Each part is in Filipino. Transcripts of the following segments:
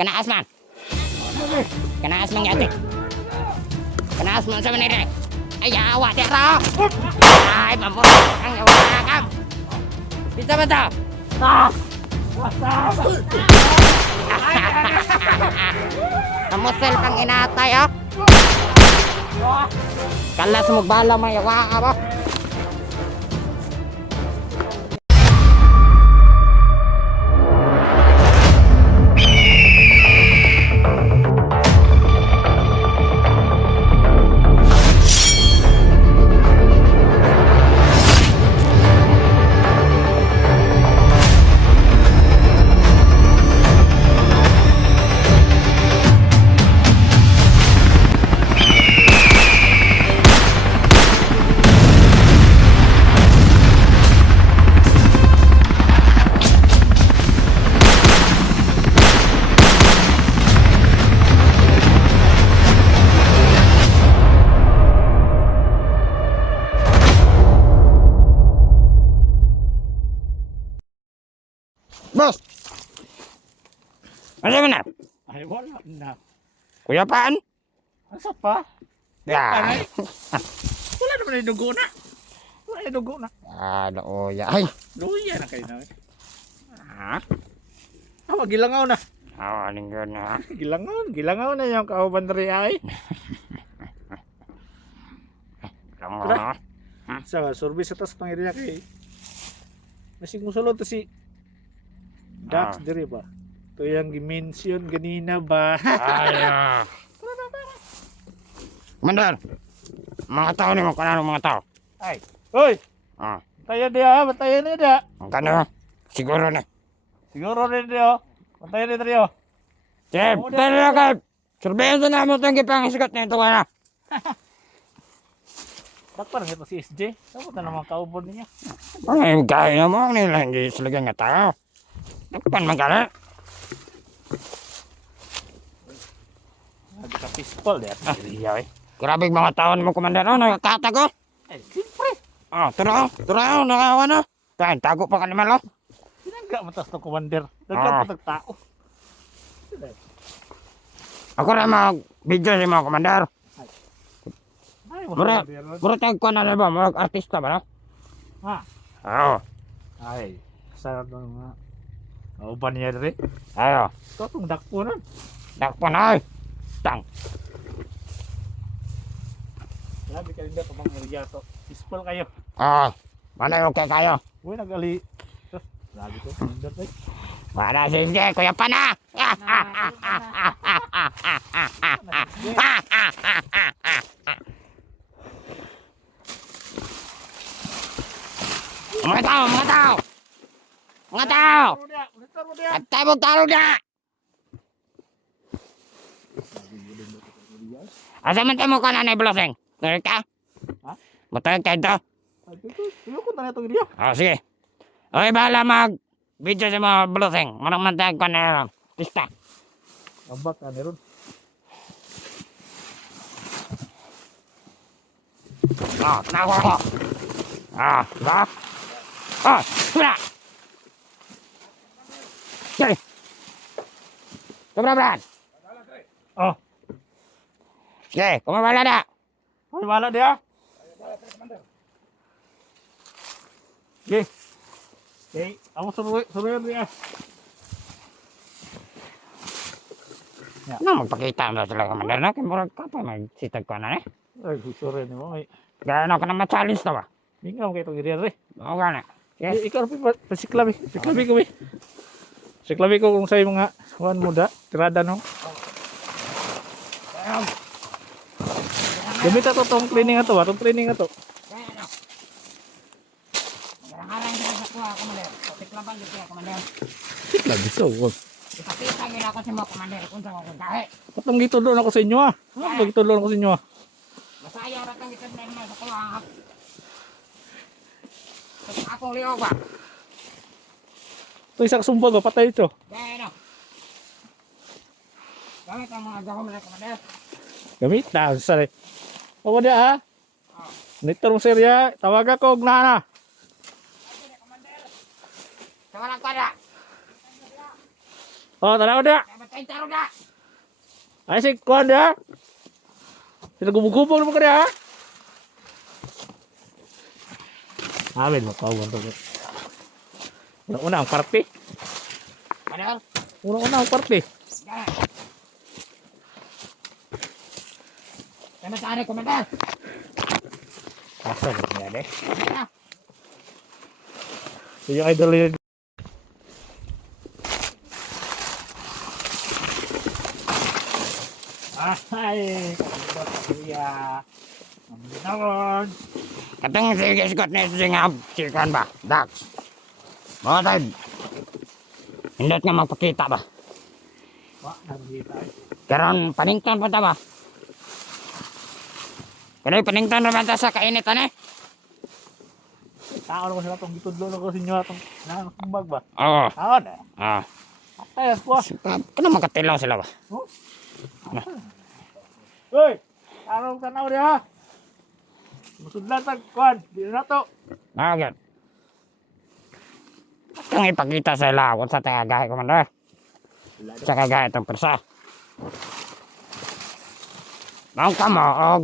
Kanaas man. Kanaas man yate. Kanaas man sa manire. Ay, awa, tira! Ay, mamura! Ang awa kang! Bisa ba ito? Namusel kang inatay, oh! Kalas mo bala, may awa ka ba? Boss! Ano na? Ay, wala na. Kuya Paan? Asa pa? Ya. Wala naman yung dugo na. Wala yung dugo na. Ano ya? Ay! Luya na kayo na. Ha? Gilangaw na. Anong yun na? Gilangaw na yung kauban rin ay. Tara. Sa service sa tas pangiriya kay. Masig musulod to si Dax diri ba? Ito yung mention ganina ba? Ay! Mandar! Mga tao ni mo, kanano mga tao? Ay! Hoy! Ah. Batayan dia, batayan na dia. Ang kano? Siguro na. Siguro rin dia. Batayan na dia. Chef, tala ka! Surveyan na mo itong kipangisikat na ito ka na. Takpan nga si SJ. Tapos na naman kaubon niya. Ay, kaya mo nila, hindi sila nga tao. Takpan magkala. Hindi ka pistol dia. Iya, eh. Grabe mga taon mo, Commander. Oh, nakakata ko. Ay, siyempre. Turo, nakawa na. Kain, tago pa ka naman, oh. Sinangga matas to commander. Nagkapatag tao. Ako rin mag-video si mga Commander. Ay, Mura tag ko na ba? Mga artista ba, no? Ha? Oo. Ay, sa mga uban niya rin. Ayo. Ito itong dakpunan. Dakpan, ay. Tang. Grabe ka rin dito mga area to. Peaceful kayo. Mana yung okay kayo? Uy, nag-ali. Grabe ko. Commander rin. Wala sige, kuya pa na. Mga tao! Mga tao! Patay mo talo na! Asa man tayo mo ka na na blessing? Nari ka? Ha? Matayag tayo ito? Tuyo ko na itong area. Sige. Okay, bahala mag-video sa mga blessing. Marang mantayag ko na pista. Ambak ka meron. Tanawa ko. Diba? Sura! Okay. Brad. Oh, Sige, kumabala na. ay wala dia. Okay. Okay, ako suruyan dia. Ano, magpakita mo sila Commander na. Kimurag ka pa, magsitag ko na eh. Ay, suruyan ni mo. Ay, Gano'n ka na ma-challenge to ba? mingaw kay itong area rin. Oo ka na. Eh, ikaw pa pasiklabi. Siklabi ko, siklabi ko kung sa'yo mga one muda. Tirada, no? Gamit ito itong training na ito, itong training na ito. Harang sila sa kuha, Commander. Patiklaban dito ya, Commander. Siklabi, so. Ipakita nila ako sa mga Commander kung saan ako tayo. Patong dito doon ako sa inyo, ah. Ano dito doon ako sa inyo, ah. Masaya rin kang itan na sa kuha. Sa akong liyaw ba? Ito isa kasumbag, oh, patay ito. Gano'n. Gamit ang mga gahom nila, Commander. Gamit na, sari. O ba dia, ah? Nito mong serya, tawag ako, nana. Sa walang kwada. Oh, tanaw dia. Dapat Ay, taro na! Ay, si Kwan dia. Sila gubog-gubog naman ka dia, ha? Amin, makawang to. Una-una ang parte. Ano? Una-una ang parte. Kaya matari, Commander! Asa ba niya, de? Ano? So, yung idol yun. Ay, kuya. Ang ginawon. Katong sige sikot na singab, sikuan ba? Dax. Mga tayo. Hindot nga magpakita ba? Wa, nangita. Karon panington pa ta ba? Karoy panington naman ta sa kainitan eh. Taon ko sila itong gitudlo ko sa inyo itong nangakumbag ba? Oo. Taon eh. Ah. Ay, po. Kano makatilaw sila ba? Oh? Uy! Araw tanaw dia. Musudlan tag kuan, di na to. Agad. Kang ipakita sa ila kung sa tagagahe, Commander. Sa kagahe itong persa. Nang ka mo, og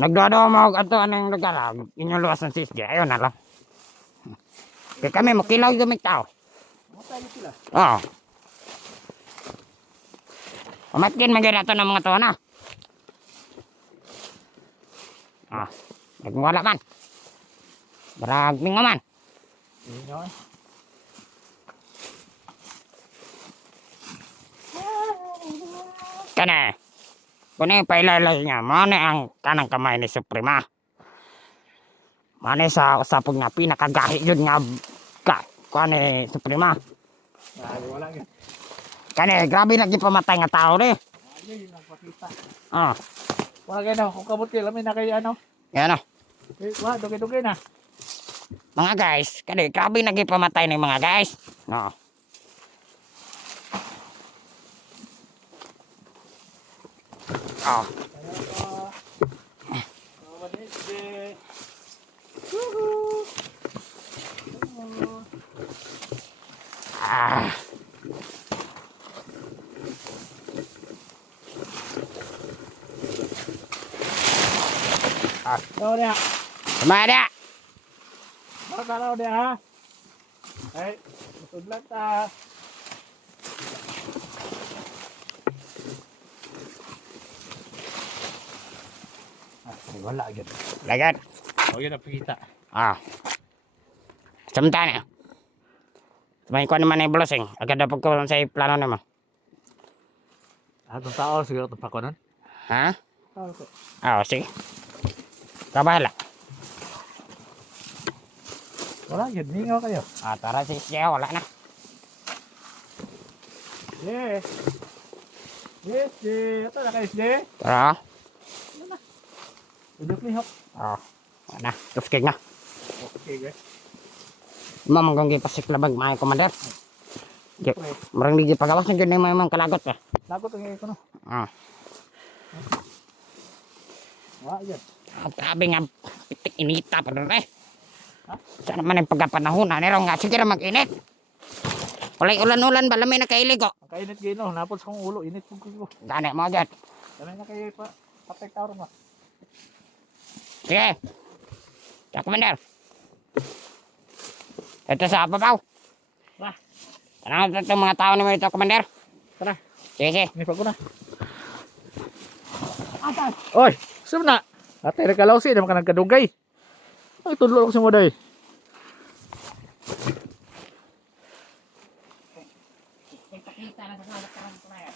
nagdodo mo og ato anong lugar, inyong luwas ng sisge, ayun na lang. Kaya kami, makilaw yung gamit tao. Matay sila. Oo. Umatkin maganda ito ng mga to na. Ah, nagwala man. Baragming man. Inyo. Kani. Kung yung pailalay niya, mani ang kanang kamay ni Suprema. Mani sa usapog nga pinakagahi yun nga kani Suprema. Ay, wala gyud. Kani, grabe lagi pamatay nga tao ni. Ay, nagpakita. Ah, Wala gyud no, kung kabot kay lamin na kay ano. yan o. Eh, wa, dugay-dugay na. Mga guys, kani, grabe lagi pamatay ni mga guys. No. Oh. Ah. Tao dia. Kumada. Tao dia ha. Ay, musudlan ta. Ay, wala gyud. Lagat. O gyud napakita. Ah. Samtana. May ko naman ay blessing. Agad na pagkawalan sa plano naman. Atong tao siguro to pa ko nun. Ha? Tao ko. Ah, sige. Kabahala. Wala gyud, ningaw kayo. Ah, tara si Siya, wala na. Yes. Yes, yes. Ito na kayo, yes. Tara. Udok ni hop. Oh. Wala na. Tuskig na. Okay, guys. Mamanggang gipasiklabag mga Commander. Marang di pagawas na dyan na mga kalagot eh. Lagot ang ko no. Ah. Wala gyud. Ang grabe nga pitik inita pa doon eh. Saan naman yung pagkapanahon? Ano nga, sige na mag-init. Walay ulan-ulan ba? Lamay na kailigo. Ang kainit gino, napot sa kong ulo, init ko ko. Gani mo dyan. Dami na kayo pa. Patay tawar mo. Sige. Sa Commander. Ito sa apapaw. Wah. Tanang ito mga tao naman ito, Commander. Tara, Sige, sige. may pag ko na. Atay. Oy, sum na. Ate rekalaw si, naman ka nagkadugay. Ay, tudlo ako sa mo day. Kita na sa kalakaran ko na yan.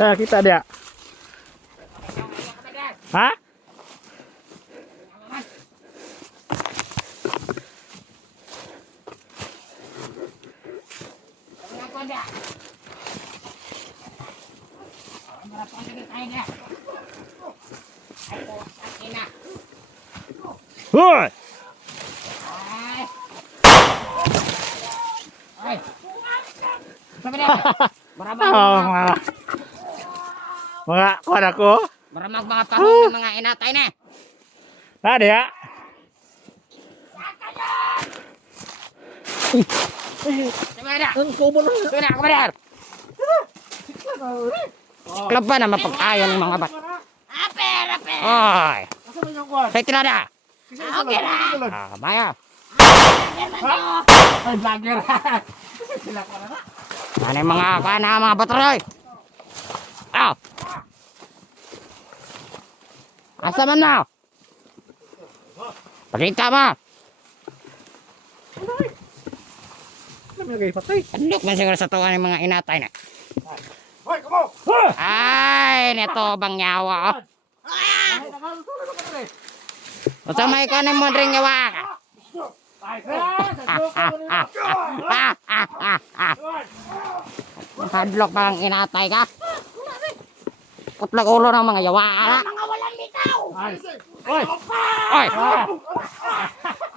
Nah, kita dia. Ha? Hoy! Oh, mga kuwan ako. Maramag mga pahong ng mga inatay na. Ha, dia. Samara! Ang kubo na. Samara, kamadar! Klub ba na mapag-ayon ng mga bat? Aper, aper. Oy! Asa man yung kuwan? Sa itinada! Okay na. Maya! Ay, vlogger. Sila ko na. Ano yung mga kana mga batroy? Ah! Asa man na? Pakita mo! Ano may nagay patay? Andok man siguro sa tuwa ng mga inatay na. Hoy, kamo! Ay, neto bang nyawa oh. Ay, nakatulog ka rin. Basta may ko na mo rin nyawa ka. Ay, sa joke ko nila. Hadlock ba ang inatay ka? Putlag ulo ng mga yawa ka. Mga walang bitaw. Ay, oy! Oy!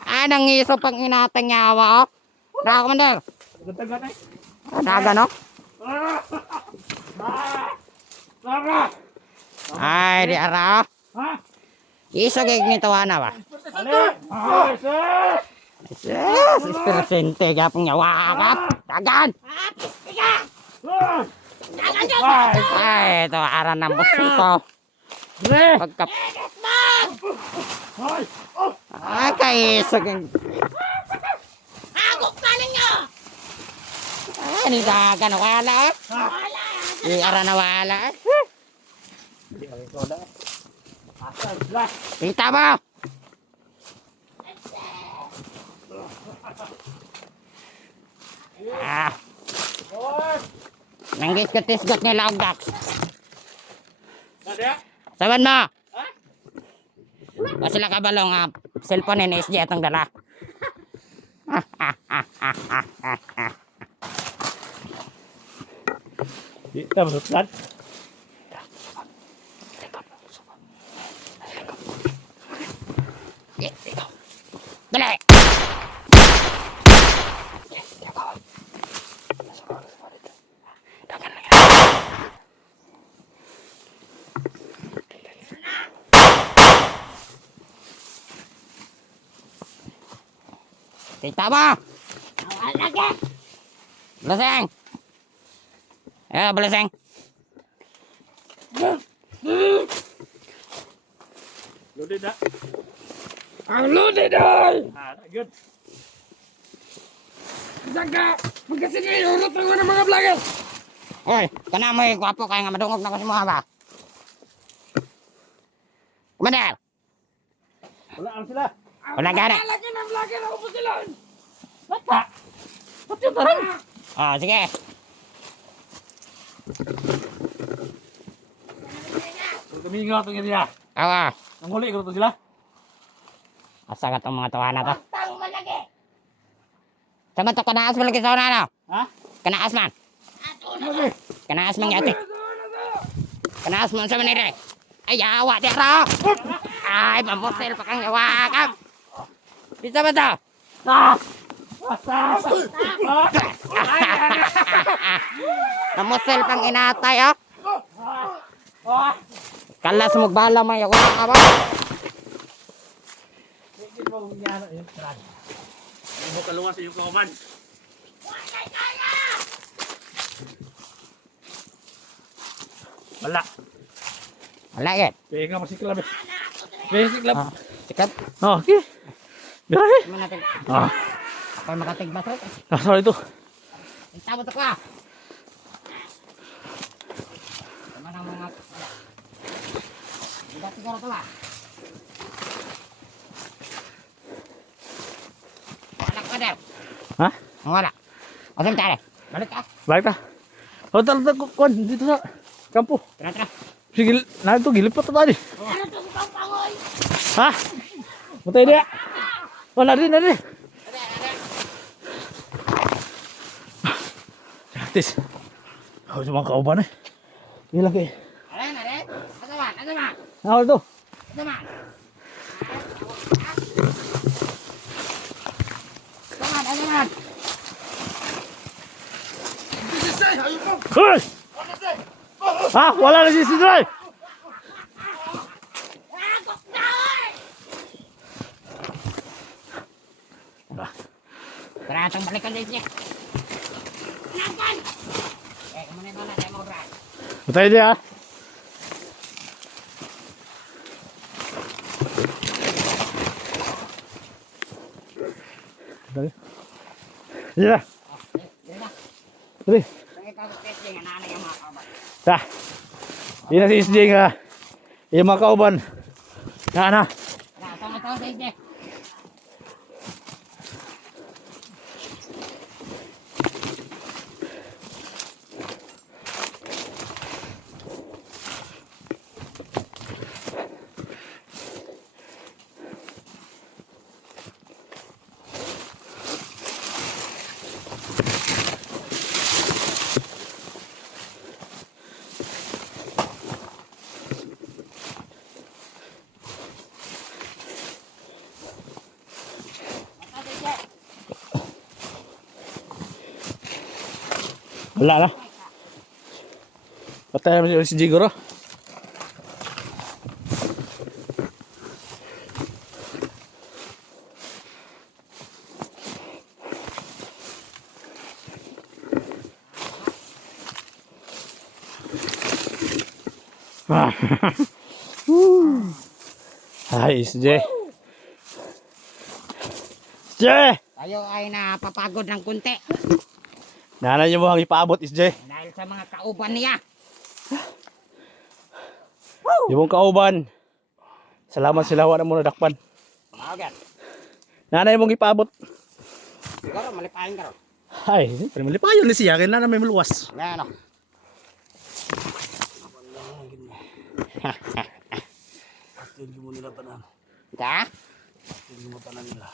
Anong iso pang inatay nyawa oh. Daga ko man din. Ganda eh. Daga no? Tara! Ay, di ara. Ha? Iso kay nitawana ba? Ali! Ay, sir! Yes, presente ka pang nyawa ka. Dagan! Ah, pistiga. Ah! Dagan dyan. Ay! Ay, ito ara ng bosito. Re! Pagkap... Desmond. Ay! Oh! Ay, kay iso kay... Hagok ka ninyo. Ay, ni dagan wala. Wala. Di ara na wala. Hindi kami koda. Asal sila. Kita mo! Ah, Oy! nanggis ka tisgot niya laog dak. Nadya? Saban mo! Ha? Kasi lang kabalong cellphone ni SJ atong dala. Di, tama sa Dali! Kita mo! Wala ka. Belaseng! Eh, belaseng! Loaded na. Ang loaded ay! Ah, good. Jaga! Magkasini! Ulot ng mga vlogger! Oy, kana mo gwapo kaya nga madungog na ko sa mga ba? Kumander! Wala ang sila. Wala gana! Lagi ng vlogger ako po sila. Bata! Ba't yung tarang? Oh, sige! Kung tumingaw ito nga Awa! Ang huli ko ito sila. Asa ka tong mga tawa na to? Tang malagi. Sama to kanaas mo lagi sa una no? Ha? Kanaas man! Ato na. Lagi. Kanaas man yate! Kanaas mo sa manire! Ay, awa di ara! Ay, mamosel pa kang yawa ka! Bisa ba to? Ah! Basta! Mamosel pang inatay oh! Ah! Kalas mo bala may yawa ka ba? Hindi mo kunyara yung trad. Hindi mo kaluwas yung kauman. Wala kaya. Wala. Wala yan! Kaya nga masiklab eh. Kaya siklab. Ah, sikat! Oh, okay. Grabe. Ano natin? Ah, Ako makatigmas rin. sorry ito. Tama to ka! Tama ng mga... Hindi siguro to ba? Wala ka der. Ha? Wala. Asam tare. Balik ka. Balik ta. Oh, tala kuan dito sa kampo. Tara tara. Sige, na ito gilipat ta tadi. Ano to sa pangoy? Ha? Mutay dia. Oh, nari. Gratis. Oh, cuma kauban eh. Gila kayak. Alin, alin. Asaman, asaman. Nah, itu. Asaman. Asaman, asaman. Hei! Ah, wala na si Sidray. Hagok na oy. Tara, atong balikan din siya. Nakan! Kumanin ko na, tayo mo rin. Patay dia. Dali. Iya. Yun na. Dali. Ang ikaw-test niya, nanay ang mga kaban. Ta. Di na si SJ nga. Iya mga kauban. Nga na. Tara, atong ito sa isya. Wala na. Patay naman si Jigoro. Ay, SJ. SJ! Tayo ay napapagod ng kunti. Nanay niyo mo ang ipaabot, SJ. Dahil sa mga kauban niya. Yung mong kauban. Salamat sila, wala mo nadakpan. Agad. Nanay mong ipaabot. Siguro, malipahin ka ron. Ay, malipayon ni siya. Kaya na may maluwas. Yan o. Hindi mo nila tanan. Ha? Hindi mo tanan nila.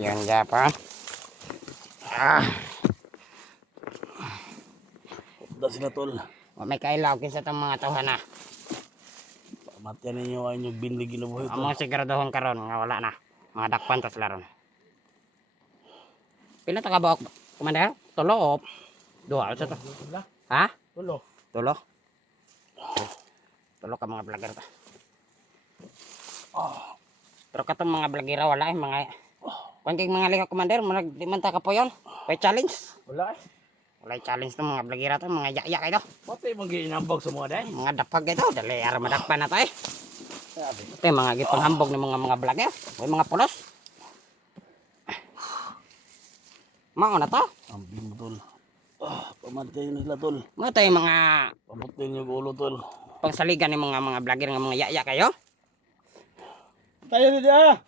Yun Japan. Da sila tol. O may kailaw kinsa itong mga tawhan na. Pamatyan ninyo ay inyong binli ginubuhay to. Among siguraduhon karon nga wala na. Mga dakpan tas laron. Pila ta ka ba? Commander? Tulo o? Duha sa to. Ha? Tulo. Tulo? Tulo ka mga vlogger ta. Pero katong mga vlogger wala eh mga kung kay mga liga commander, di man ta ka po yun. May challenge. Wala eh. Wala challenge to mga vlogger to, mga yaya kayo. Pati mong ginambog sa mga day. Mga dapag ito, dali ara madakpan na to eh. Ito yung mga gipanghambog ng mga vlogger, o mga pulos. Mao na to. Ang bimo tol. Pamatyan nila tol. Mo to yung mga Pamutyan yung ulo tol. pangsaligan ng mga vlogger ng mga yaya kayo. Tayo na dia.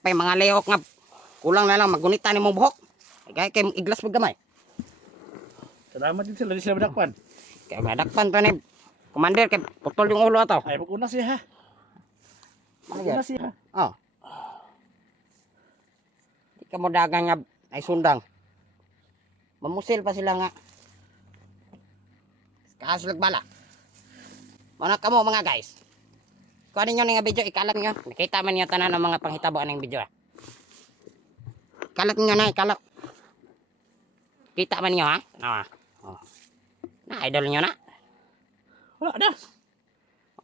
Pay mga lehok nga kulang na lang magunita ni mong buhok. Kaya kay iglas pag gamay. Salamat din sila, di sila madakpan. Kaya madakpan to ni commander kay putol yung ulo ato. Ay, maguna siya ha. Maguna siya ha. Oh. Di ka mo dagang nga ay sundang. Mamusil pa sila nga. Kaslag bala. Mana kamo mga guys. Kuha ninyo nga video, ikalat nyo. Nakita man niya tanan ng mga panghitabo ng video. Ikalat nyo na, ikalat. Kita man niyo ha? No. Oh. Na, idol nyo na. Wala na.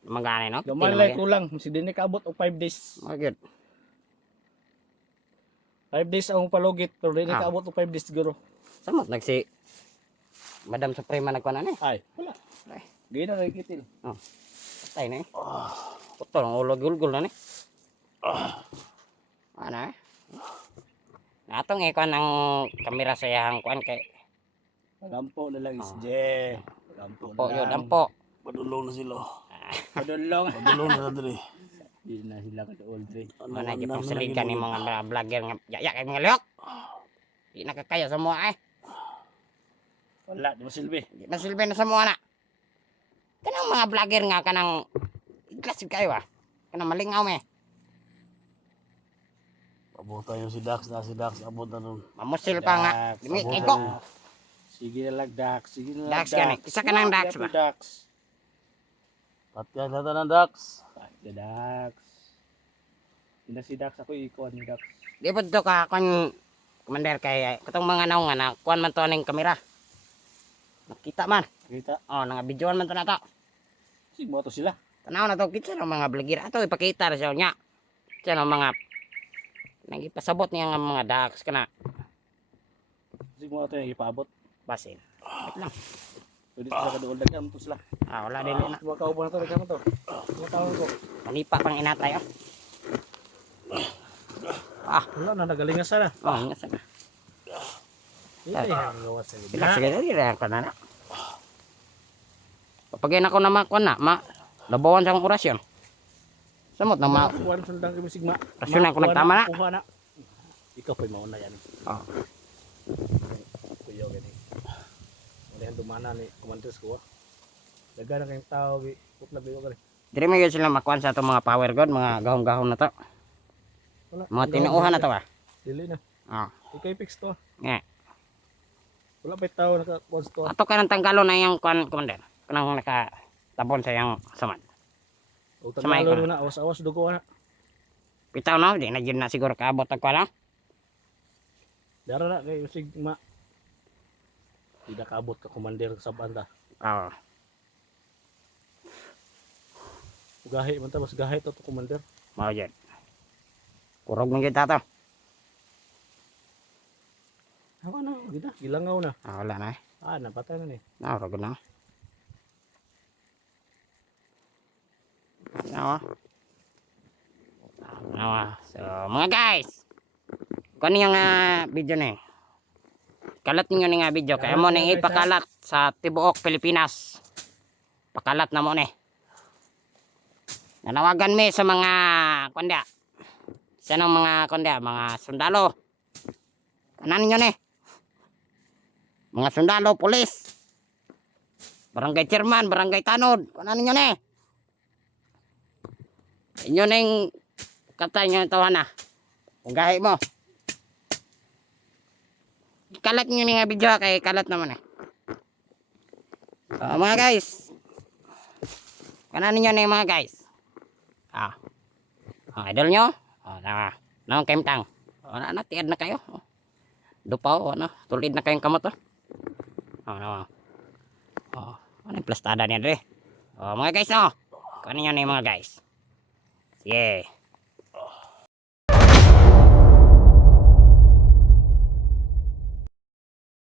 Magana no? Gamay lang kulang. Si Dini kaabot o 5 days. Oh, good. 5 days ang palugit. Pero Dini Ah. kaabot o 5 days siguro. Samot nagsi Madam Suprema nagkuan na Ay, wala. Ay. Gaya na nakikitil. Oh. Tay na eh. Putol ang ulo gulgul na ni. Ano eh? Atong ikuan ang kamera sa iyang kuan kay Pagampo na lang SJ. Pagampo na po lang. yun ampo. Padulong na sila. Padulong. Padulong na dali. Di na sila kadool dre. Mana gyud pagsaligan ni mga vlogger nga yaya kay mga lihok. Di nakakaya sa mga eh. Wala, di masilbi. Di na silbi na sa mga na. Kanang mga vlogger nga kanang klasik kayo ah. Kanang malingaw me. Pabuta yung si Dax na si Dax. Abot na nun. Mamusil pa nga. Dax, Dimi abot iko. na. Sige na lang Dax, sige na lang Dax gani. Isa ka ng Dax ba? Dax. Patyan na ng Dax. Dax. Ina si Dax ako ikon ni Dax. Di ba to ka kon commander kay katong mga naong nga na kuan man to ning kamera. Nakita man. Kita, Oh, nga videoan man to na to. si mo to sila. Tanaw na to kita ng mga vlogger ato ipakita ra sa nya. Sa mga Nang ipasabot niya nga mga ducks kana. Sige mo ito yung ipaabot. Basin. Wait lang. Pwede sa kadoon lagyan mo sila. Wala din na. Makaupo na to, lagyan mo to. Matawag ko. Malipa pang inatay oh. Wala na, nagalingas sana. Nga sana. Ito yung gawas sa Relax sige dali ra ko na. Kapag ako na makuan na, labawan sa orasyon. Samot na ma Kuhan sundang kami sigma. Rasyon ako nagtama na. Kuha na. Ikaw pa'y mauna yan. Oh. Kuyaw gani. Wala yung dumana ni Commander ko. Daga na kayong tao. Putla biyo gani. Diri mo yun sila makuan sa itong mga power god, mga gahom-gahom na to. Wala. Mga tinuuhan na to Dili na. Ikay fix to. Nga. Wala pa'y tao nakakuhan to. Ato ka ng tanggalo na yung kuan, commander. Kanang nakatabon sa yung samad. O Samay tagalo ko. na. Awas-awas dugo na. Bitaw no, di na yun na siguro kaabot ang kuan no? Dara na kayo sigma. Tidak kaabot ka Commander sa banda. Oo. Gahi man ta, mas gahi to Commander. Mao yun. Kurog mong kita to. Hawa na, gina, gilangaw na. Wala na eh. Napatay na ni. Kurog na. So, mga guys. Kung yung video na eh. Kalat ninyo nga video. Kaya mo nang ipakalat sa tibuok Pilipinas. Pakalat na mo na eh. Nanawagan mi sa mga kondya. Sa ng mga kondya, mga sundalo. Kanan ninyo ne. Mga sundalo, pulis. Barangay chairman, barangay tanod. Kanan ninyo ne. Inyo neng katay nyo tawa na. Kung gahi mo. Kalat nyo nga video kay kalat naman eh. So, mga guys. Kanan ninyo na mga guys. Idol nyo. Naong kemtang. Tiad na kayo. Dupaw, tulid na kayong kamot. Ano yung plastada niya dre. Mga guys, kanan nyo na mga guys. Sige.